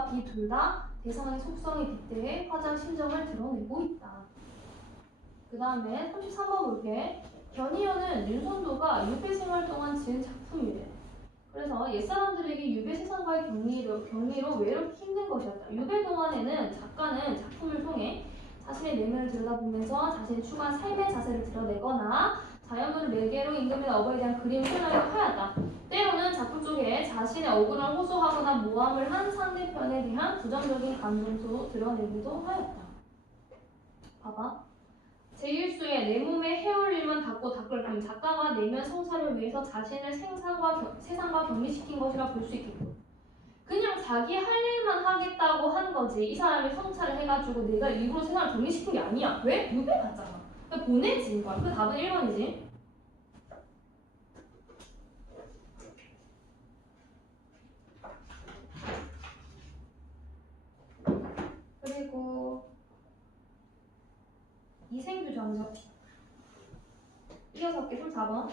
A와 B 둘 다 대상의 속성에 빗대해 화장 심정을 드러내고 있다. 그 다음에 33번 볼게. 견이어는 윤선도가 유배 생활 동안 지은 작품이래. 그래서 옛사람들에게 유배 세상과의 격리로 외롭기 힘든 것이었다. 유배 동안에는 작가는 작품을 통해 자신의 내면을 들여다보면서 자신이 추구한 삶의 자세를 드러내거나 자연물을 매개로 임금이나 어부에 대한 그림을 표현하기도 하였다. 때로는 작품 속에 자신의 억울함을 호소하거나 모함을 한 상대편에 대한 부정적인 감정도 드러내기도 하였다. 봐봐. 제1수의 내 몸에 해올 일만 닦을 뿐 작가가 내면 성사를 위해서 자신을 세상과 격리시킨 것이라 볼 수 있겠고, 그냥 자기 할 일만 하겠다고 한 거지. 이 사람이 성찰을 해가지고 내가 일부러 세상을 격리시킨 게 아니야. 왜? 유배 갔잖아. 그러니까 보내지 이걸. 그 답은 1번이지. 그리고 이생규 장적 이어서 할게. 34번.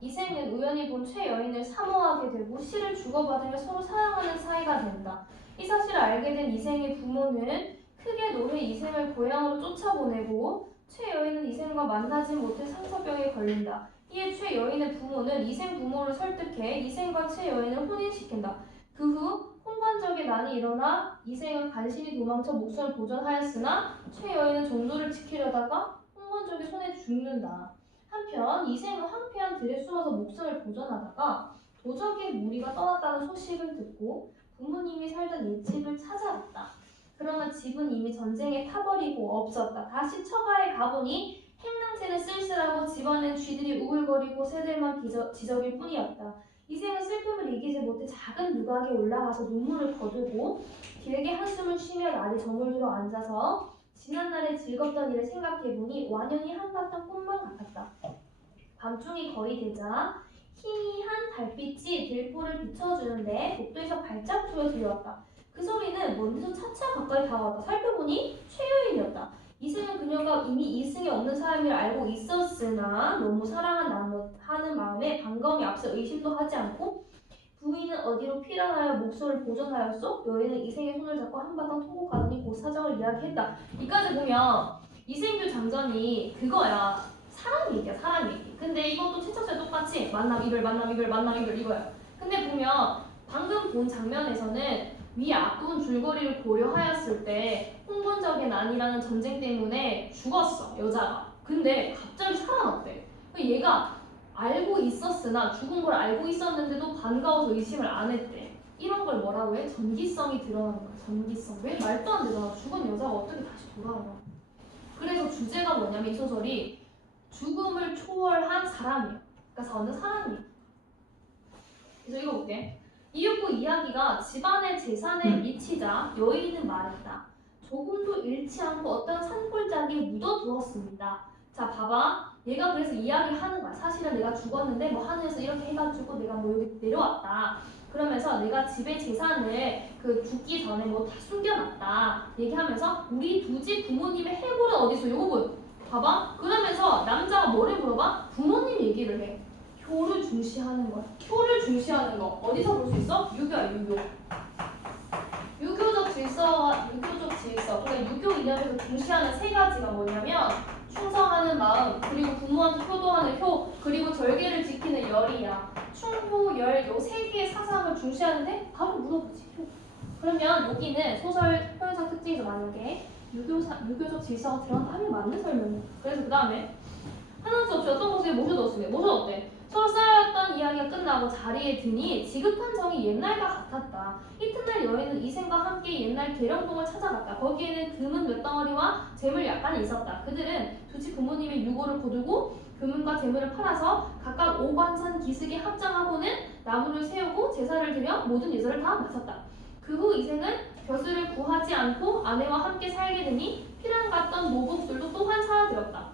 이생은 우연히 본 최 여인을 사모하게 되고 시를 주고받으며 서로 사랑하는 사이가 된다. 이 사실을 알게 된 이생의 부모는 크게 놀래 이생을 고향으로 쫓아보내고 최 여인은 이생과 만나지 못해 상처병에 걸린다. 이에 최 여인의 부모는 이생 부모를 설득해 이생과 최 여인을 혼인시킨다. 그 후 홍관적의 난이 일어나 이생은 간신히 도망쳐 목숨을 보존하였으나 최 여인은 정조를 지키려다가 홍관적의 손에 죽는다. 한편 이생은 황폐한 들에 숨어서 목숨을 보존하다가 도적의 무리가 떠났다는 소식을 듣고 부모님이 살던 옛집을 찾아왔다. 그러나 집은 이미 전쟁에 타버리고 없었다. 다시 처가에 가보니 행랑채는 쓸쓸하고 집안엔 쥐들이 우글거리고 새들만 지저일 뿐이었다. 이생은 슬픔을 이기지 못해 작은 누각에 올라가서 눈물을 거두고 길게 한숨을 쉬며 날이 저물도록 앉아서 지난날의 즐겁던 일을 생각해보니 완연히 한바탕 꿈만 같았다. 밤중이 거의 되자 희미한 달빛이 들보를 비춰주는데 복도에서 발작 소리가 들려왔다. 그 소리는 먼 데서 차차 가까이 다가왔다. 살펴보니 최여인이었다. 이승은 그녀가 이미 이승에 없는 사람을 알고 있었으나 너무 사랑하는 마음에 반가움이 앞서 의심도 하지 않고 부인은 어디로 피란하여 목숨을 보존하였소? 여인은 이생의 손을 잡고 한바탕 통곡하더니 그 사정을 이야기했다. 이까지 보면 이생규 장전이 그거야. 사랑 얘기야, 사랑 얘기. 근데 이것도 최초에 똑같이 만남 이별 이거야. 근데 보면 방금 본 장면에서는 위 앞부분 줄거리를 고려하였을 때 홍건적의 난이라는 전쟁 때문에 죽었어, 여자가. 근데 갑자기 살아났대. 얘가 알고 있었으나 죽은 걸 알고 있었는데도 반가워서 의심을 안 했대. 이런 걸 뭐라고 해? 전기성이 드러나는 거야. 전기성. 왜? 말도 안 되잖아. 죽은 여자가 어떻게 다시 돌아와. 그래서 주제가 뭐냐면 이 소설이 죽음을 초월한 사람이야. 그러니까 사는 사람이야. 그래서 읽어볼게. 이윽고 이야기가 집안의 재산에 미치자 여인은 말했다. 조금도 잃지 않고 어떤 산골짜기에 묻어두었습니다. 자, 봐봐. 얘가 그래서 이야기하는 거야. 사실은 내가 죽었는데 뭐 하늘에서 이렇게 해가지고 내가 뭐 여기 내려왔다. 그러면서 내가 집의 재산을 그 죽기 전에 뭐 다 숨겨놨다. 얘기하면서 우리 두 집 부모님의 해골은 어디서 요거 뭐 봐봐. 그러면서 남자가 뭐를 물어봐? 부모님 얘기를 해. 효를 중시하는 거야. 효를 중시하는 거. 어디서 볼 수 있어? 유교야, 유교. 유교적 질서. 그러니까 유교 이념에서 중시하는 세 가지가 뭐냐면 충성하는 마음, 그리고 부모한테 효도하는 효, 그리고 절개를 지키는 열이야. 충효, 열, 요 세 개의 사상을 중시하는데 바로 물어보지. 효. 그러면 여기는 소설 표현상 특징에서 만약에 유교적 질서가 드러난다면 맞는 설명이야. 그래서 그 다음에 하는 수 없이 어떤 곳에 모셔뒀대. 서로 쌓여왔던 이야기가 끝나고 자리에 드니 지급한 정이 옛날과 같았다. 이튿날 여인은 이생과 함께 옛날 계령동을 찾아갔다. 거기에는 금은 몇 덩어리와 재물 약간이 있었다. 그들은 두 집 부모님의 유고를 거두고 금은과 재물을 팔아서 각각 5관산 기슭에 합장하고는 나무를 세우고 제사를 드려 모든 예절을 다 마쳤다. 그 후 이생은 벼슬을 구하지 않고 아내와 함께 살게 되니 피랑 같던 노복들도 또한 사라들었다.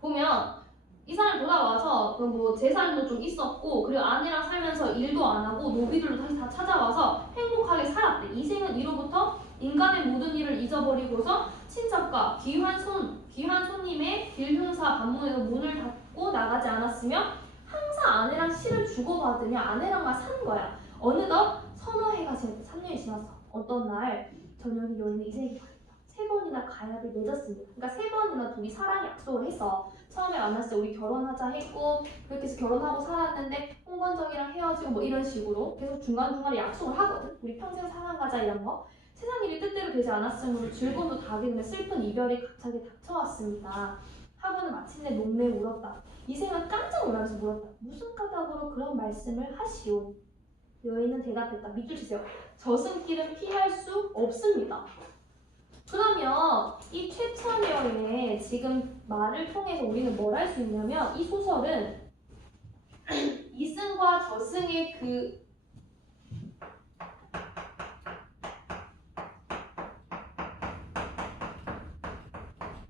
보면 이 사람 돌아와서 뭐 재산도 좀 있었고 그리고 아내랑 살면서 일도 안 하고 노비들도 다시 다 찾아와서 행복하게 살았대. 이생은 이로부터 인간의 모든 일을 잊어버리고서 친척과 귀한 손님의 빌흉사 반문에서 문을 닫고 나가지 않았으며 한 아내랑 시를 주고받으며 아내랑만 산 거야. 어느덧 서너 해가 지났다. 3년이 지났어. 어떤 날 저녁에 여인은 이세에게 말했다. 3번이나 가약을 맺었습니다. 그러니까 3번이나 둘이 사랑 약속을 했어. 처음에 만났을 때 우리 결혼하자 했고 그렇게 해서 결혼하고 살았는데 홍건정이랑 헤어지고 뭐 이런 식으로 계속 중간중간에 약속을 하거든. 우리 평생 사랑하자 이런 거. 세상 일이 뜻대로 되지 않았으므로 즐거움도 다기는데 슬픈 이별이 갑자기 닥쳐왔습니다. 하고는 마침내 녹매에 울었다. 이생은 깜짝 놀라면서 물었다. 무슨 까닭으로 그런 말씀을 하시오? 여인은 대답했다. 밑줄 치세요. 저승길은 피할 수 없습니다. 그러면 이 최천여의 지금 말을 통해서 우리는 뭘 할 수 있냐면 이 소설은 이승과 저승의 그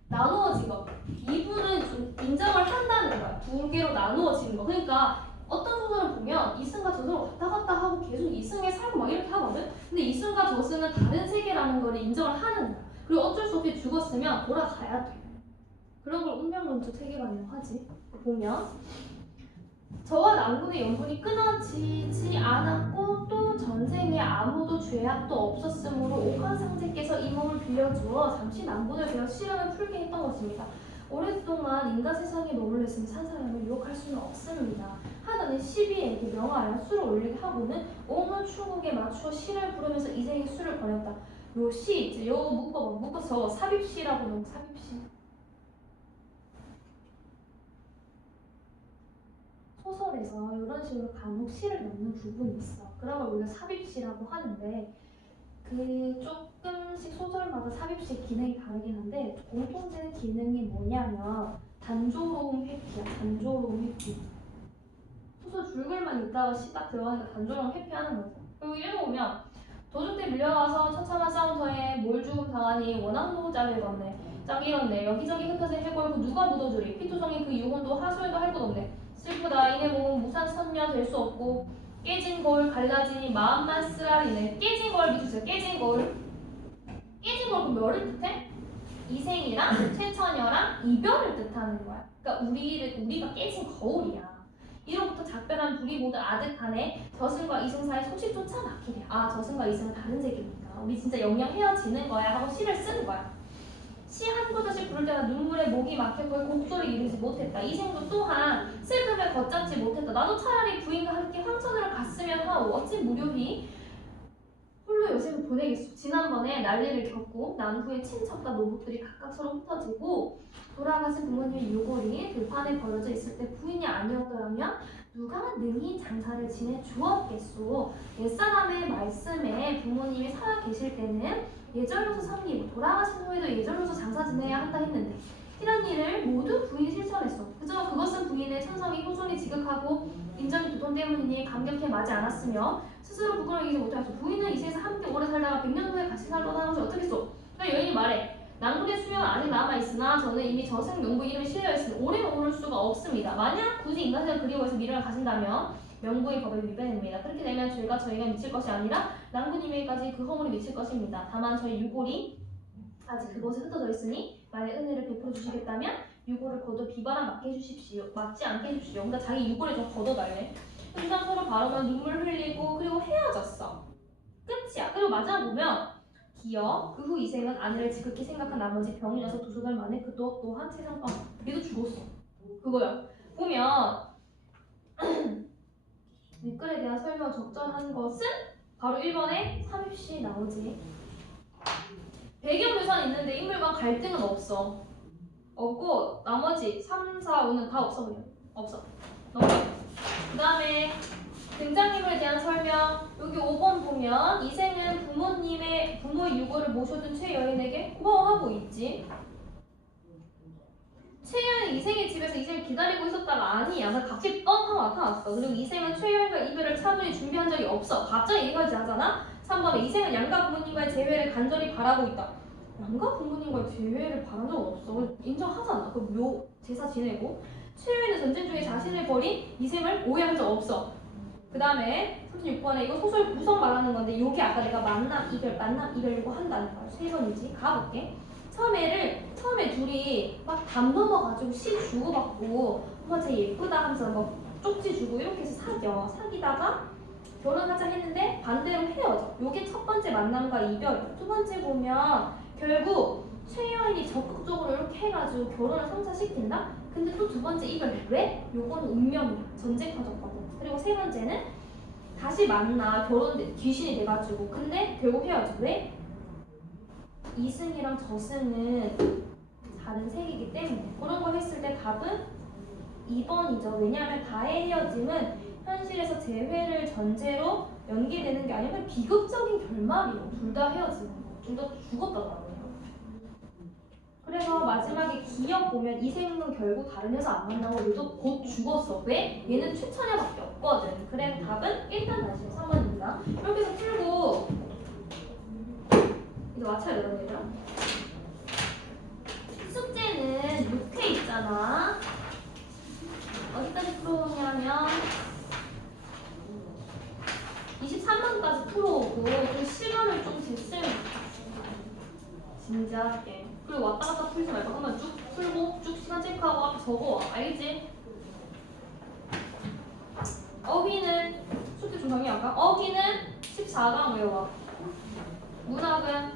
나누어진 거. 이분은 좀 인정을 한다는 거야. 두 개로 나누어지는 거. 그러니까 어떤 소설을 보면 이승과 저승을 왔다 갔다 하고 계속 이승에 살고 막 이렇게 하거든. 근데 이승과 저승은 다른 세계라는 걸 인정을 하는 거야. 그리고 어쩔 수 없이 죽었으면 돌아가야 돼. 그런 걸 운명론적 세계관이라고 하지. 보면 저와 남군의 연분이 끊어지지 않았고 또 전생에 아무도 죄악도 없었으므로 옥황상제께서 이 몸을 빌려주어 잠시 남군을 배워 시련을 풀게 했던 것입니다. 오랫동안 인간 세상에 머물러 있으면 산 사람을 유혹할 수는 없습니다. 하더니 시비에게 명하여 술을 올리게 하고는 옹호 추국에 맞추어 시를 부르면서 이생의 수를 번였다. 요 시 있지? 요 묶어서 삽입시라고 하는 삽입시. 소설에서 이런 식으로 간혹 시를 넣는 부분이 있어. 그런 걸 우리가 삽입시라고 하는데 그 조금씩 소설마다 삽입시 기능이 다르긴 한데 공통되는 기능이 뭐냐면 단조로움 회피야. 단조로움 회피. 소설 줄글만 있다가 시 딱 들어가니까 단조로움 회피하는 거죠. 그리고 읽어보면 도중 때 밀려와서 처참한 싸움터에 뭘 죽음 당하니 원앙도 짝을 걷네. 짝이 걷네. 여기저기 흩어져 해골고 누가 묻어주리. 피투성이 그 유혼도 하소연도 할 것 없네. 슬프다. 이내 몸은 무산 선녀 될 수 없고 깨진 거울 갈라지니 마음만 쓰라리네. 깨진 거울 밑에 깨진 거울. 깨진 거울 그럼 뭐를 뜻해? 이생이랑 최처녀랑 이별을 뜻하는 거야. 그러니까 우리가 깨진 거울이야. 이로부터 작별한 둘이 모두 아득하네. 저승과 이승 사이 소식조차 막히래. 아, 저승과 이승은 다른 세계니까 우리 진짜 영영 헤어지는 거야 하고 시를 쓰는 거야. 시 한 구절씩 부를 때마다 눈물에 목이 막혔고 곡소리 이르지 못했다. 이생도 또한 슬픔에 걷잡지 못했다. 나도 차라리 부인과 함께 황천으로 갔으면 하오. 어찌 무료히 홀로 요셉을 보내겠소. 지난번에 난리를 겪고 난 후에 친척과 노부들이 각각 서로 흩어지고 돌아가신 부모님의 유골이 들판에 버려져 있을 때 부인이 아니었더라면 누가 능히 장사를 지내 주었겠소. 옛사람의 말씀에 부모님이 살아 계실 때는 예절로서 섬기고 돌아가신 후에도 예절로서 장사 지내야 한다 했는데 이런 일을 모두 부인이 실천했어. 그저 그것은 부인의 천성이 효손이 지극하고 인정이 두돈 때문이니 감격해 마지 않았으며 스스로 부끄러워 이기지 못하였어. 부인은 이 세상에서 함께 오래 살다가 100년 후에 같이 살던 것이 어떻겠소. 그러니까 여인이 말해. 낭군의 수명은 아직 남아있으나 저는 이미 저승 명부 이름이 실려있으니 오래 머물 수가 없습니다. 만약 굳이 인간세를 그리워해서 미련을 가진다면 명부의 법을 위반입니다. 그렇게 되면 죄가 저희가 미칠 것이 아니라 낭군님에게까지 그 허물이 미칠 것입니다. 다만 저희 유골이 아직 그곳에 흩어져 있으니 만약 은혜를 베풀어 주시겠다면 유골을 거둬 비바람 맞게 해주십시오. 맞지 않게 해주십시오. 그러니까 자기 유골을 좀 걷어달래. 그래서 서로 바로만 눈물 흘리고 그리고 헤어졌어. 끝이야. 그리고 마지막 보면 기어 그 후 이생은 아내를 지극히 생각한 나머지 병이 나서 2달 만에 그 또한 세상 얘도 죽었어. 그거야. 보면 밑글에 대한 설명 적절한 것은 바로 1번에 삽입시 나오지. 배경 묘사는 있는데 인물과 갈등은 없어. 없고 나머지 3, 4, 5는 다 없어. 그냥 없어. 넘겨. 그 다음에 등장인물에 대한 설명. 여기 5번 보면 이생은 부모의 유골을 모셔둔 최여인에게 고마워하고 있지. 최여인은 이생의 집에서 이생을 기다리고 있었다가 아니야. 갑자기 하고 나타났어. 그리고 이생은 최여인과 이별을 차분히 준비한 적이 없어. 갑자기 이거지 하잖아. 3번에 이생은 양가 부모님과의 재회를 간절히 바라고 있다. 양가 부모님과의 재회를 바란 적은 없어. 인정하잖아. 그 제사 지내고. 최여인은 전쟁 중에 자신을 버린 이생을 오해한 적 없어. 그 다음에 36번에 이거 소설 구성 말하는 건데 이게 아까 내가 만남 이별 이거 한다는 거야. 3번이지. 가볼게. 처음에 둘이 막 담 넘어가지고 시 주고받고 엄마 쟤 예쁘다 하면서 막 쪽지 주고 이렇게 해서 사귀다가 결혼하자 했는데 반대로 헤어져. 요게 첫 번째 만남과 이별. 두 번째 보면 결국 최여인이 적극적으로 이렇게 해가지고 결혼을 성사시킨다? 근데 또 두 번째 이별. 왜? 요거는 운명이야. 전쟁 터졌거든. 그리고 세 번째는 다시 만나. 귀신이 돼가지고. 근데 결국 헤어져. 왜? 이승이랑 저승은 다른 색이기 때문에. 그런 거 했을 때 답은 2번이죠. 왜냐하면 다의 헤어짐은 현실에서 재회를 전제로 연기되는 게 아니면 비극적인 결말이에요. 둘 다 헤어지는 거. 둘 다 죽었다고. 그래서 마지막에 기억 보면 이생은 결국 다른 여자 안 만나고 얘도 곧 죽었어. 왜? 얘는 최천야밖에 없거든. 그래 답은 일단 다시 3번입니다. 이렇게 해서 풀고 이제 맞춰야 되는 얘들아. 숙제는 6회 있잖아. 어디까지 풀어오냐면 23번까지 풀어오고 좀 시간을 좀 쟀으면 진지하게. 그리고 왔다 갔다 풀지 말고 한번 쭉 풀고 쭉 시간 체크하고 앞에 적어와. 알겠지? 어휘는 숙제 좀 정리할까? 어휘는 14강 외워와. 문학은